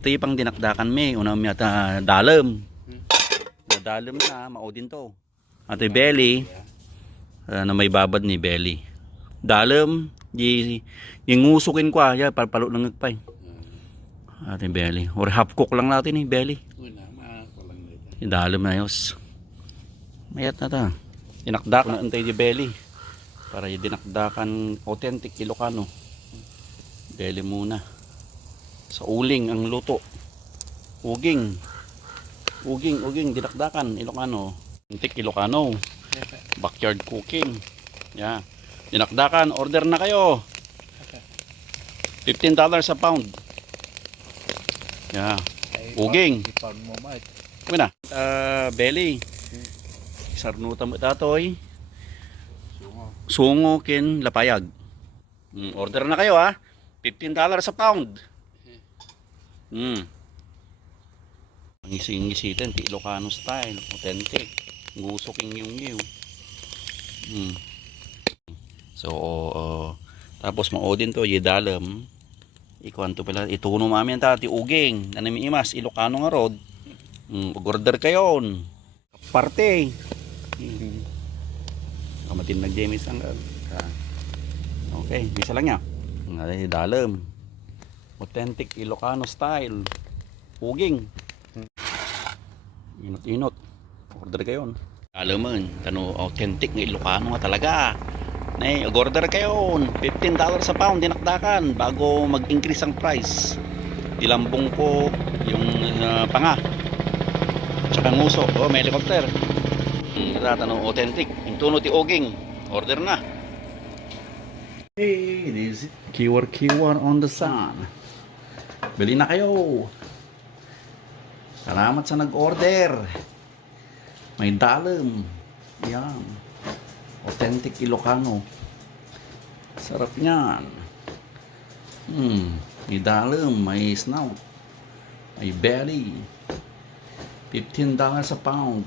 Ito yung pang dinakdakan may. Una may dalam. Dalam na, mao din to. At yung belly, na may babad ni belly. Dalam, yung ngusukin ko, palpalo lang nagpay. At yung belly. Or half cook lang natin yung belly. Yung dalam na yos. Mayat na ta. Dinakdak na antay yung belly. Para yung dinakdakan authentic Ilocano. Belly muna. Sa uling ang luto. Uging, dinakdakan Ilocano. Authentic Ilocano. Backyard cooking. Yeah. Dinakdakan, order na kayo. $15 a pound. Yeah. Uging. Uy na. Belly. Sarnutan mo tatoy. Sungo kin lapayag. Order na kayo ha. $15 a pound. Ngisi-ngisitin, Ilocano style, authentic. Ngusuking yung. So, tapos maodin to, yedalam. Ikuan to pala, ituno mamin tati uging. Nanami imas, Ilocano nga rod. Order kayo. Parte. Kamatin na James ang okay, bisa lang niya. Dalam. Authentic Ilocano style. Uging. Inot. Order kayo. Alam mo, authentic ng Ilocano nga talaga. Order kayo. $15 a pound dinakdakan bago mag-increase ang price. Dilambong ko yung panga. Tsaka nguso. May helicopter. Authentic. Yung tuno ti Uging. Order na. Hey, this is kiwar on the sun. Bili na kayo. Salamat sa nag-order. May dalam. Yan. Authentic Ilocano. Sarap niyan. May dalam, may snout, may belly. $15 a pound.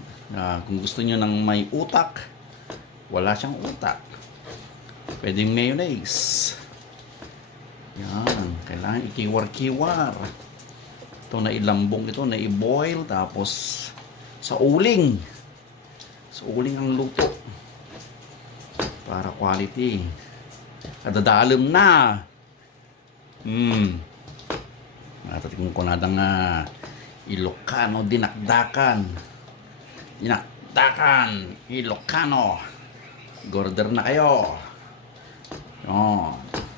Kung gusto niyo ng may utak, wala siyang utak. Pwedeng mayonnaise. Yan. Kailangan ikiwar-kiwar. Ito na ilambong ito, na i-boil. Tapos sa uling. Sa uling ang luto. Para quality. Kadadalam na. Natatikong ko na dang Ilocano dinakdakan. Dinakdakan. Ilocano. Order na kayo.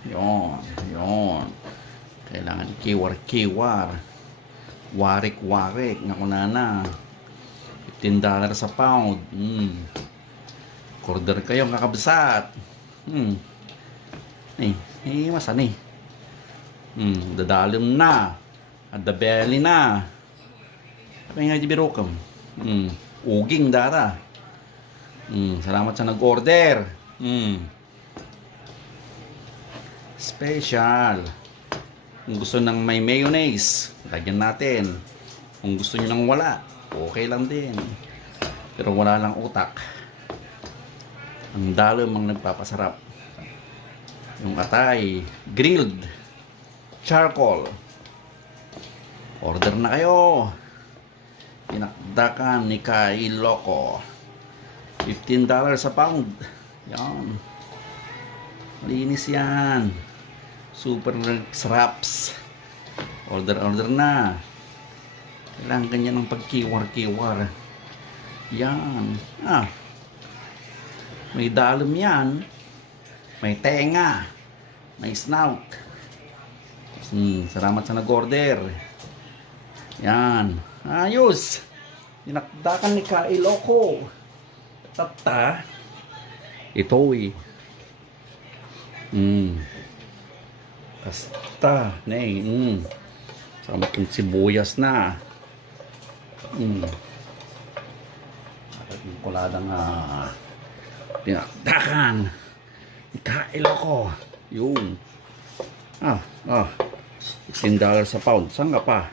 Yon. Kailangan kiwar-kiwar. Warik-warik. Nga kunana. $15 a pound. Order kayo kakabsat. Masan dadalim na. At the belly na. Apa nga di birokam? Uging dara. Salamat sa nag-order. Special. Kung gusto ng may mayonnaise, lagyan natin. Kung gusto nyo nang wala, okay lang din. Pero wala lang utak. Ang dalam ang nagpapasarap. Yung atay, grilled, charcoal. Order na kayo. Pinakdakan ni Kailoco. $15 a pound. Yan. Malinis yan. Super sraps. Order na. Kailangan kanya ng pagkiwar-kiwar. Yan. May dalam yan. May tenga. May snout. Salamat sa nag-order. Yan. Ayos. Dinakdakan ni Kailoco. Tata. Ito Kasta. Sama kong sibuyas na. At yung kuladang dinakdakan ni Kailoco. Yung $15 a pound. Saan ka pa?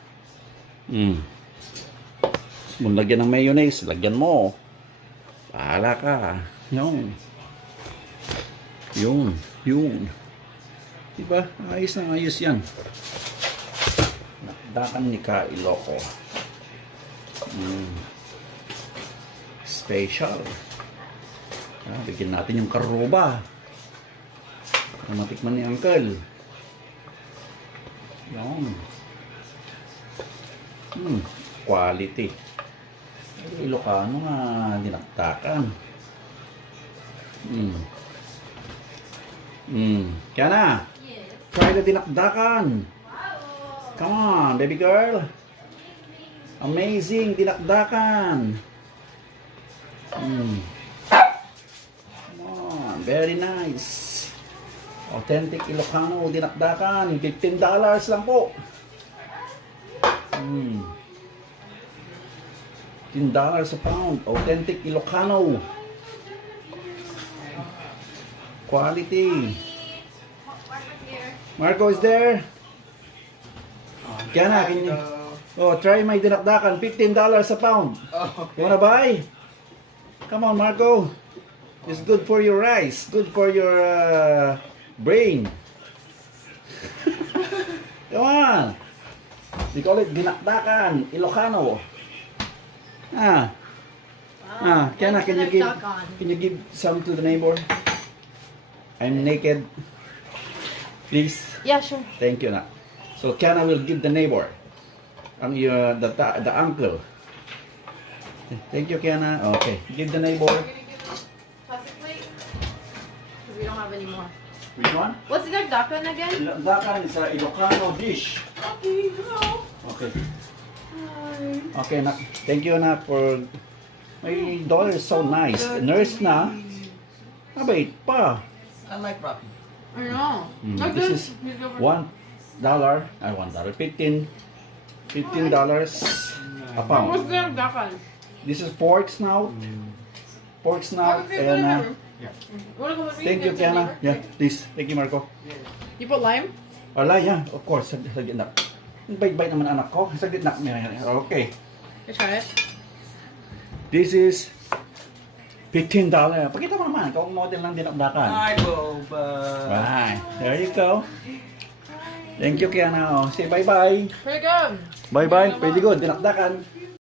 Kung lagyan ng mayonnaise, lagyan mo. Pahala ka. Yun. Diba? Ayos na ayos yan. Dinakdakan ni Ka Iloco. Special. Bigyan natin yung karuba. Para matikman ni Uncle. Yan. Quality. Ilocano nga dinakdakan. Kaya na. Try the dinakdakan. Come on, baby girl. Amazing dinakdakan. Come on, very nice. Authentic Ilocano dinakdakan. $15 lang po. $15 a pound. Authentic Ilocano. Quality. Marco is there. Kiana, can you... Oh, try my dinakdakan. $15 a pound. You wanna buy? Come on, Marco. It's good for your rice. Good for your brain. Come on. We call it dinakdakan. Ilocano. Kiana, can you give some to the neighbor? I'm naked. Please. Yeah, sure. Thank you, na. So Kiana will give the neighbor, the uncle. Thank you, Kiana. Okay, give the neighbor. Plastic plate? Because we don't have any more. Which one? What's the dakan again? Dinakdakan is a Ilocano dish. Okay, no. Okay. Hi. Okay, na. Thank you, na, for. My daughter is so nice. Nurse na. Abait pa. I like Rocky. I know. Like This is He's over- $1. $1. $15 a What's pound. the dakan? This is pork snout. Pork snout and. Thank you, Kiana. Yeah, please. Thank you, Marco. You put lime? Wala, yeah. Of course. Saglit na. Bait-bait naman anak ko. Saglit na. Okay. You try it. This is $15. Pakita mo naman. Ikaw ang model ng dinakdakan. Hi, Boba. Right. There you go. Thank you, Kiana. Oh, say bye-bye. Pretty good. Bye-bye. Pretty good. Dinakdakan.